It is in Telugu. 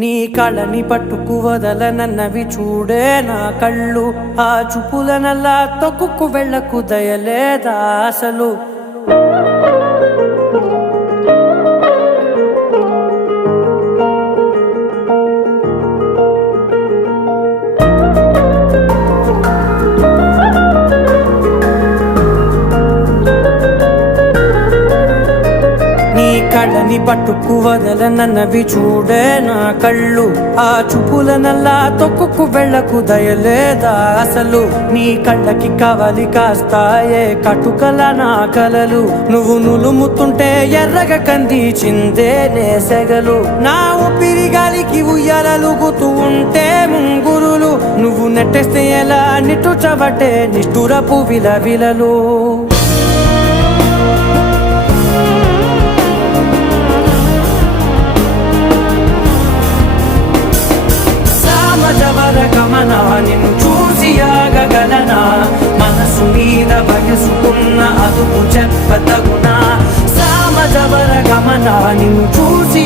నీ కళని పట్టుకు వదలనన్నవి చూడే నా కళ్ళు, ఆ చూపులనల్లా తొక్కుకు వెళ్ళకు దయలేదా అసలు. కళ్ళని పట్టుకు వదలనన్నవి చూడే నా కళ్ళు, ఆ చూపులనల్లా తొక్కుకు వెళ్ళకు దయలేదా అసలు. నీ కళ్ళకి కవలి కాస్తాయే కటుకల నా కలలు, నువ్వు నులుముతుంటే ఎర్రగ కందిచిందే నేసెగలు. నా ఊపిరి గాలికి ఉయ్యాలలుగుతూ ఉంటే ముంగురులు, నువ్వు నెట్టేస్తే ఎలా నిట్టుచబట్టే నిష్ఠురపు విలవిలలు. నిన్ను చూసి ఆగగలనా, మనసు మీద వయసుకున్న అదుపు చెప్పతగునా. సామజవర గమన నిన్ను చూసి